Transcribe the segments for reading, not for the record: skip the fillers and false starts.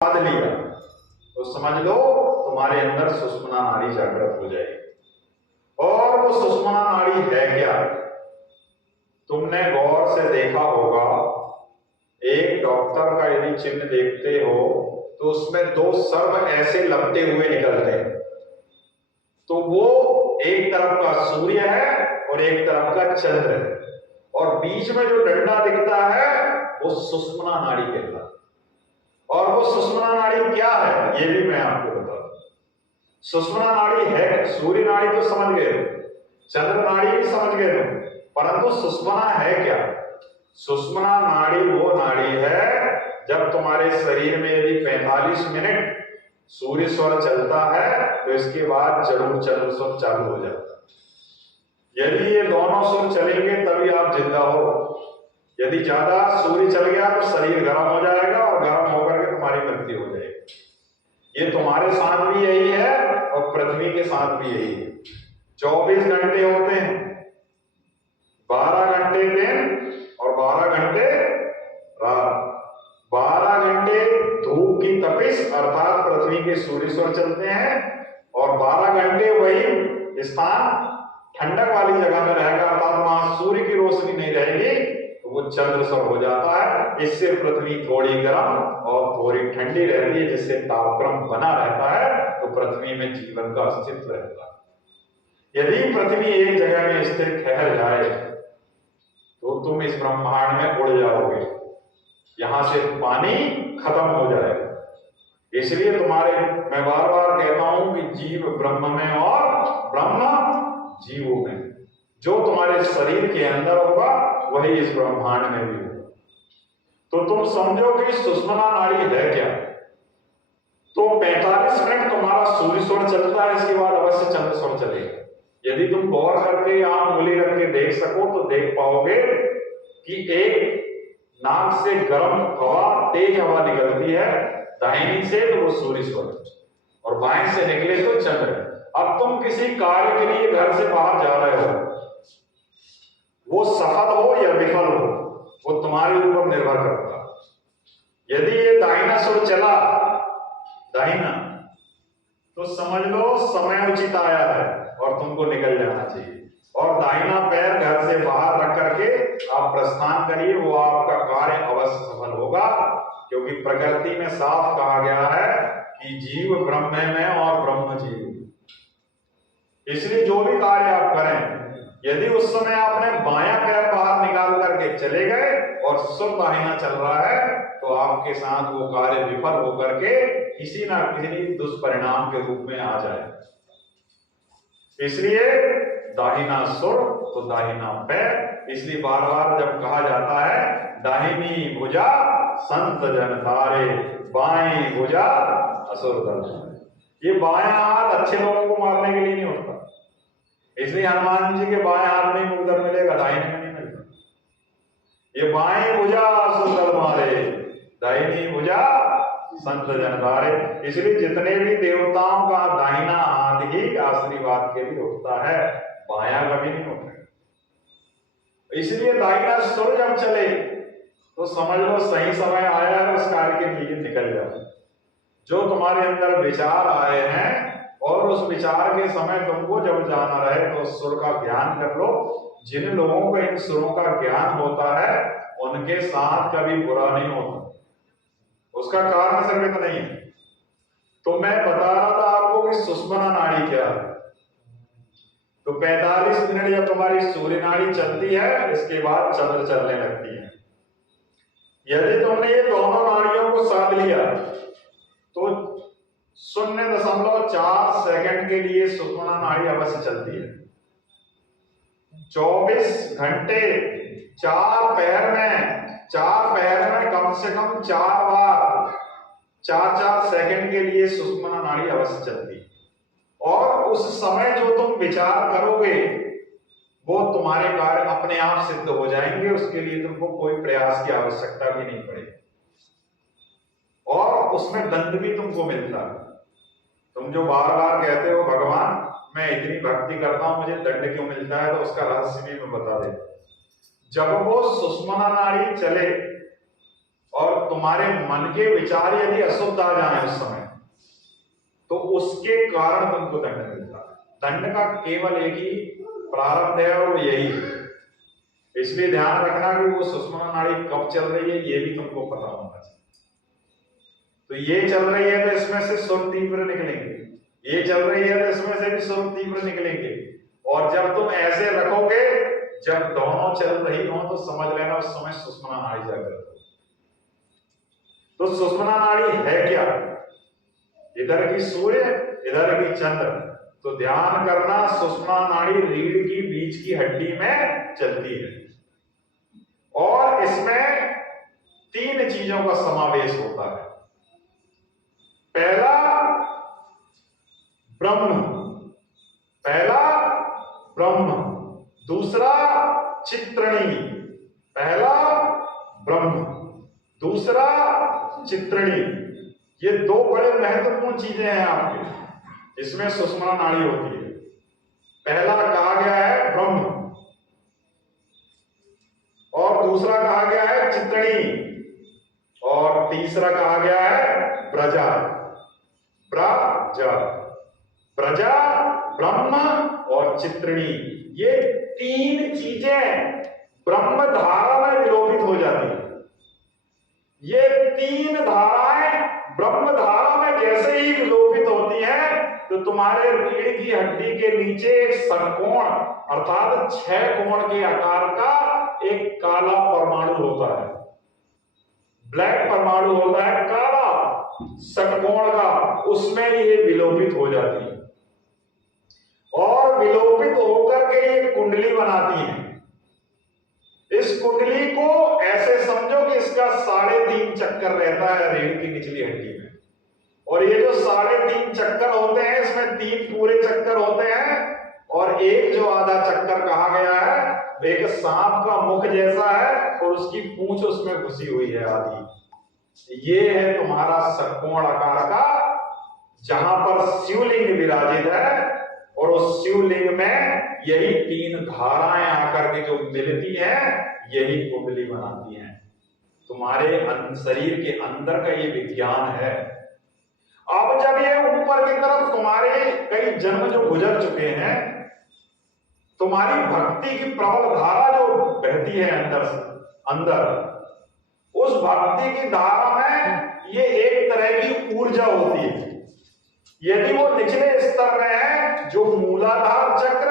स्वाद लिया तो समझ लो तुम्हारे अंदर सुषुम्ना नाड़ी जागृत हो जाएगी। और वो सुषुम्ना नाड़ी है क्या? तुमने गौर से देखा होगा, एक डॉक्टर का यदि चिन्ह देखते हो तो उसमें दो सर्प ऐसे लपटे हुए निकलते हैं, तो वो एक तरफ का सूर्य है और एक तरफ का चंद्र है, और बीच में जो डंडा दिखता है वो सुषुम्ना नाड़ी कहलाता है। और वो सुषुम्ना नाड़ी क्या है ये भी मैं आपको बता दूं। सुषुम्ना नाड़ी है, सूर्य नाड़ी तो समझ गए, चंद्र नाड़ी भी समझ गए तुम, परंतु सुषुम्ना है क्या? सुषुम्ना नाड़ी वो नाड़ी है जब तुम्हारे शरीर में यदि 45 मिनट सूर्य स्वर चलता है तो इसके बाद जरूर चंद्र स्वर चालू हो जाता है। यदि ये दोनों स्वर चलेंगे तभी आप जिंदा हो। यदि ज्यादा सूर्य चल गया तो शरीर गर्म हो जाएगा और गर्म होकर के तुम्हारी मृत्यु हो जाएगी। ये तुम्हारे साथ भी यही है और पृथ्वी के साथ भी यही है। 24 घंटे होते हैं, 12 घंटे दिन और 12 घंटे रात। 12 घंटे धूप की तपिश अर्थात पृथ्वी के सूर्य स्वर चलते हैं और 12 घंटे वही स्थान ठंडक वाली जगह में रहेगा, अर्थात वहां सूर्य की रोशनी नहीं रहेगी तो वो चंद्र स्वर हो जाता है। इससे पृथ्वी थोड़ी गर्म और थोड़ी ठंडी रहती है, जिससे तापक्रम बना रहता है, तो पृथ्वी में जीवन का अस्तित्व रहता है। यदि पृथ्वी एक जगह में स्थिर ठहर जाए तो तुम इस ब्रह्मांड में उड़ जाओगे, यहां से पानी खत्म हो जाएगा। इसलिए मैं बार बार कहता हूं कि जीव ब्रह्म में और ब्रह्म जीवों में। जो तुम्हारे शरीर के अंदर होगा वही इस ब्रह्मांड में भी होगा। तो तुम समझो कि सुषुम्ना नाड़ी है क्या? तो 45 मिनट तुम्हारा सूर्य स्वर चलता है, इसके बाद अवश्य चंद्र स्वर चलेगा। यदि तुम गौर करके यहां उंगली रख के देख सको तो देख पाओगे कि एक नाक से गर्म हवा, तेज हवा निकलती है दाहिनी से, तो वो सूर्य स्वर, और बाएं से निकले तो चंद्र। अब तुम किसी कार्य के लिए घर से बाहर जा रहे हो, वो सफल हो या विफल हो वो तुम्हारे ऊपर निर्भर करता है। यदि ये दाहिना स्वर चला, दाहिना, तो समझ लो समय उचित आया है और तुमको निकल जाना चाहिए। और दाहिना पैर घर से बाहर रख करके आप प्रस्थान करिए, वो आपका कार्य अवश्य सफल होगा, क्योंकि प्रकृति में साफ कहा गया है कि जीव ब्रह्म में और ब्रह्म जीव। इसलिए जो भी कार्य आप करें, यदि उस समय आपने बायां पैर बाहर निकाल करके चले गए और स्वर दाहिना चल रहा है तो आपके साथ वो कार्य विफल होकर के किसी ना किसी दुष्परिणाम के रूप में आ जाए। इसलिए दाहिना सुर तो दाहिना पैर। इसलिए बार बार जब कहा जाता है दाहिनी भुजा संत जन तारे, बाईं भुजा असुर दल। ये बायां हाथ अच्छे लोगों को मारने के लिए नहीं होता, इसलिए हनुमान जी के बाएं हाथ में ही उधर मिलेगा, दाहिने में नहीं मिलेगा। ये बाईं भुजा असुर दल मारे, दाहिनी भुजा संत जन तारे। इसलिए जितने भी देवताओं का दाहिना हाथ ही आशीर्वाद के लिए होता है, बायां कभी नहीं होता। इसलिए दाहिना सुर जब चले तो समझ लो सही समय आया है उस कार्य के लिए निकल जाओ। जो तुम्हारे अंदर विचार आए हैं और उस विचार के समय तुमको जब जाना रहे तो उस सुर का ज्ञान कर लो। जिन लोगों को इन सुरों का ज्ञान होता है उनके साथ कभी बुरा नहीं होता, उसका कारण संगत नहीं है। तो मैं बता रहा था आपको कि सुषुम्ना नाड़ी क्या है। तो 45 मिनट जब तुम्हारी सूर्य नाड़ी चलती है, इसके बाद चंद्र चलने लगती है। यदि तुमने ये दोनों नाड़ियों को साध लिया तो 0.4 सेकंड के लिए सुषुम्ना नाड़ी अवश्य चलती है। 24 घंटे 4 पैर में कम से कम 4 बार 4-4 सेकंड के लिए सुषुम्ना नाड़ी अवश्य चलती है। और उस समय जो तुम विचार करोगे वो तुम्हारे कार्य अपने आप सिद्ध हो जाएंगे, उसके लिए तुमको कोई प्रयास की आवश्यकता भी नहीं पड़ेगी, और उसमें दंड भी तुमको मिलता है। तुम जो बार बार कहते हो भगवान मैं इतनी भक्ति करता हूं मुझे दंड क्यों मिलता है, तो उसका रहस्य भी मैं बता देता हूं। जब वो सुषुम्ना नाड़ी चले और तुम्हारे मन के विचार यदि अशुद्ध आ जाए उस समय, तो उसके कारण तुमको दंड मिलता है। दंड का केवल एक ही प्रारंभ है और यही है। इसलिए ध्यान रखना कि वो सुषुम्ना नाड़ी कब चल रही है ये भी तुमको पता होना चाहिए। तो ये चल रही है तो इसमें से सुर तीव्र निकलेंगे, ये चल रही है तो इसमें से भी सुर तीव्र निकलेंगे। और जब तुम ऐसे रखोगे, जब दोनों चल रही हो तो समझ लेना उस समय सुषुम्ना नाड़ी जागृत हो। तो सुषुम्ना नाड़ी है क्या? इधर की सूर्य, इधर की चंद्र। तो ध्यान करना, सुषुम्ना नाड़ी रीढ़ की बीच की हड्डी में चलती है और इसमें 3 चीजों का समावेश होता है। पहला ब्रह्म, दूसरा चित्रणी। पहला ब्रह्म, दूसरा चित्रणी। ये 2 बड़े महत्वपूर्ण चीजें हैं आपके, इसमें सुषुम्ना नाड़ी होती है। पहला कहा गया है ब्रह्म और दूसरा कहा गया है चित्रणी और तीसरा कहा गया है प्रजा। प्रजा, ब्रह्म और चित्रणी, ये 3 चीजें ब्रह्म धारा में विलोपित हो जाती है। ये 3 धाराएं ब्रह्म धारा में जैसे ही विलोपित होती हैं तो तुम्हारे रीढ़ की हड्डी के नीचे एक षटकोण अर्थात 6 कोण के आकार का एक काला परमाणु होता है, ब्लैक परमाणु होता है, काला षटकोण का, उसमें ये विलोपित हो जाती है और विलोपित होकर के ये कुंडली बनाती है। इस कुंडली को ऐसे समझो कि इसका 3.5 चक्कर रहता है रीढ़ की निचली हड्डी में, और ये जो 3.5 चक्कर होते हैं इसमें 3 पूरे चक्कर होते हैं और एक जो आधा चक्कर कहा गया है एक सांप का मुख जैसा है और उसकी पूंछ उसमें घुसी हुई है आधी। ये है तुम्हारा षटकोण आकार का, जहां पर शिवलिंग विराजित है और उस शिवलिंग में यही 3 धाराएं आकर के जो मिलती हैं यही कुंडली बनाती हैं। तुम्हारे शरीर के अंदर का ये विज्ञान है। अब जब ये ऊपर की तरफ तुम्हारे कई जन्म जो गुजर चुके हैं, तुम्हारी भक्ति की प्रबल धारा जो बहती है अंदर, उस भक्ति की धारा में ये एक तरह की ऊर्जा होती है। यदि वो निचले स्तर में है, जो मूलाधार चक्र,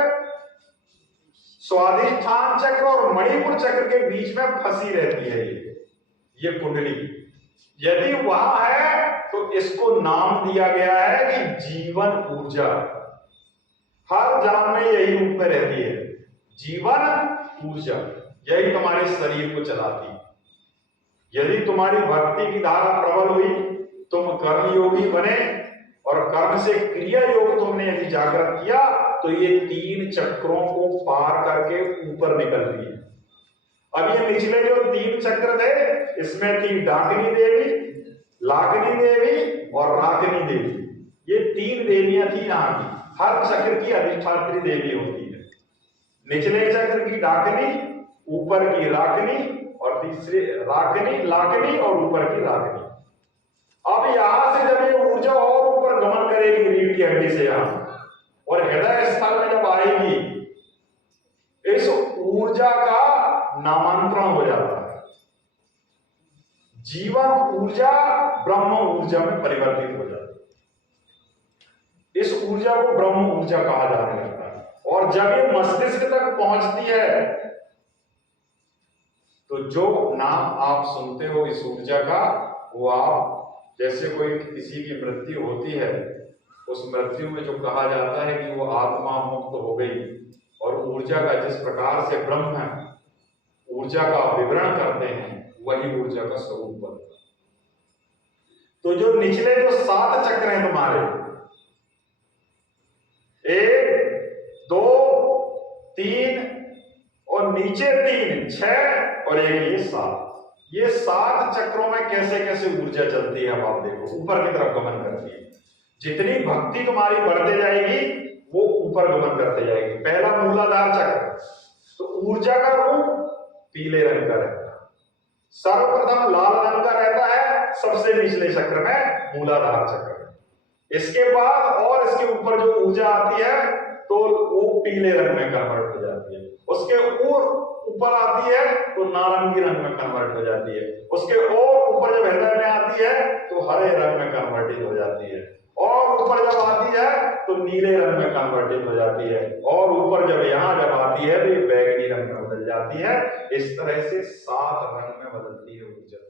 स्वाधिष्ठान चक्र और मणिपुर चक्र के बीच में फंसी रहती है ये कुंडली, यदि वहां है तो इसको नाम दिया गया है कि जीवन ऊर्जा। हर जन्म में यही रूप में रहती है, जीवन ऊर्जा, यही तुम्हारे शरीर को चलाती है। यदि तुम्हारी भक्ति की धारा प्रबल हुई, तुम कर्म योगी बने और कर्म से क्रिया योग तुमने यदि जागृत किया तो ये 3 चक्रों को पार करके ऊपर निकलती है। अब ये निचले जो 3 चक्र थे इसमें थी डाकिनी देवी, लाकिनी देवी और राकिनी देवी। ये 3 देवियां थी यहाँ की। हर चक्र की अधिष्ठात्री देवी होती है। निचले चक्र की डाकिनी, ऊपर की राकिनी और तीसरे राकिनी, लाकिनी और ऊपर की राकिनी। अब यहां से जब ये ऊर्जा और ऊपर गमन करेगी रीढ़ की हड्डी से यहां और हृदय स्थल में जब आएगी, इस ऊर्जा का नामांतरण हो जाता है। जीवन ऊर्जा ब्रह्म ऊर्जा में परिवर्तित हो जाती है। इस ऊर्जा को ब्रह्म ऊर्जा कहा जाने लगता है। और जब ये मस्तिष्क तक पहुंचती है तो जो नाम आप सुनते हो इस ऊर्जा का, वो आप जैसे कोई किसी की मृत्यु होती है, उस मृत्यु में जो कहा जाता है कि वो आत्मा मुक्त हो गई, और ऊर्जा का जिस प्रकार से ब्रह्म ऊर्जा का विवरण करते हैं वही ऊर्जा का स्वरूप बनता है। तो जो निचले जो 7 चक्र हैं तुम्हारे, 1 2 3 और नीचे 3 6 और ये 7, ये 7 चक्रों में कैसे कैसे ऊर्जा चलती है। अब आप देखो ऊपर की तरफ गमन करती है। जितनी भक्ति तुम्हारी बढ़ते जाएगी वो ऊपर गमन करते जाएगी। पहला मूलाधार चक्र, तो ऊर्जा का रूप पीले रंग का रहता है। सर्वप्रथम लाल रंग का रहता है सबसे निचले चक्र में, मूलाधार चक्र में। इसके बाद और इसके ऊपर जो ऊर्जा आती है तो वो पीले रंग में कन्वर्ट हो जाती है। उसके ऊपर आती है तो नारंगी रंग में कन्वर्ट हो जाती है। उसके और ऊपर जब हृदय में आती है तो हरे रंग में कन्वर्टित हो जाती है। और ऊपर जब आती है तो नीले रंग में कन्वर्टित हो जाती है। और ऊपर जब आती है तो ये बैगनी रंग में बदल जाती है। इस तरह से 7 रंग में बदलती है ऊर्जा।